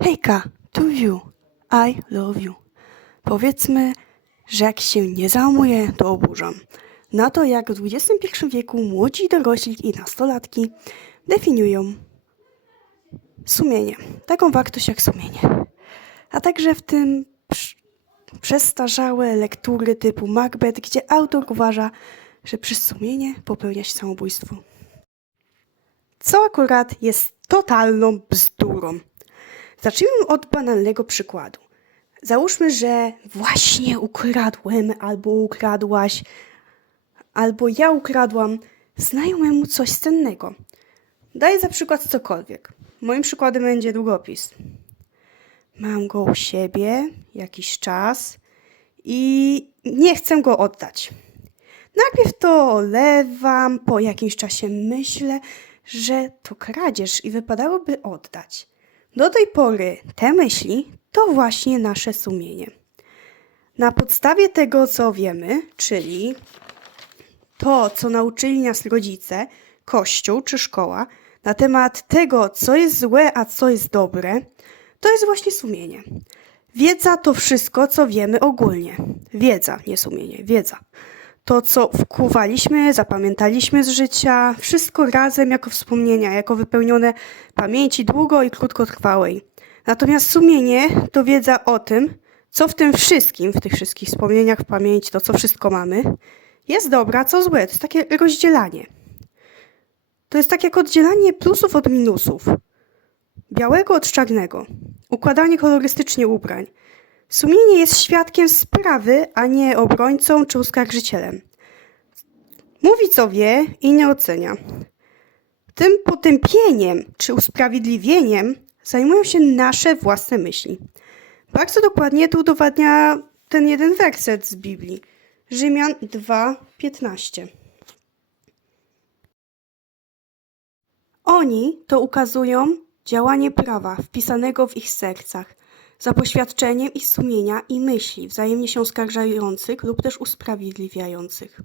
Hejka, to you. I love you. Powiedzmy, że jak się nie załamuję, to oburzam. Na to, jak w XXI wieku młodzi dorośli i nastolatki definiują sumienie. Taką wartość jak sumienie. A także w tym prz- przestarzałe lektury typu Macbeth, gdzie autor uważa, że przez sumienie popełnia się samobójstwo. Co akurat jest totalną bzdurą. Zacznijmy od banalnego przykładu. Załóżmy, że właśnie ukradłem albo ukradłaś, albo ja ukradłam znajomemu coś cennego. Daję za przykład cokolwiek. Moim przykładem będzie długopis. Mam go u siebie jakiś czas i nie chcę go oddać. Najpierw to olewam, po jakimś czasie myślę, że to kradzież i wypadałoby oddać. Do tej pory te myśli to właśnie nasze sumienie. Na podstawie tego, co wiemy, czyli to, co nauczyli nas rodzice, kościół czy szkoła, na temat tego, co jest złe, a co jest dobre, to jest właśnie sumienie. Wiedza to wszystko, co wiemy ogólnie. Wiedza, nie sumienie, wiedza. To, co wkuwaliśmy, zapamiętaliśmy z życia, wszystko razem jako wspomnienia, jako wypełnione pamięci długo i krótkotrwałej. Natomiast sumienie to wiedza o tym, co w tym wszystkim, w tych wszystkich wspomnieniach, w pamięci, to co wszystko mamy, jest dobra, co złe. To jest takie rozdzielanie. To jest tak jak oddzielanie plusów od minusów. Białego od czarnego. Układanie kolorystycznie ubrań. Sumienie jest świadkiem sprawy, a nie obrońcą czy oskarżycielem. Mówi co wie i nie ocenia. Tym potępieniem czy usprawiedliwieniem zajmują się nasze własne myśli. Bardzo dokładnie to udowadnia ten jeden werset z Biblii. Rzymian 2:15. Oni to ukazują działanie prawa wpisanego w ich sercach, za poświadczeniem ich sumienia i myśli, wzajemnie się oskarżających lub też usprawiedliwiających.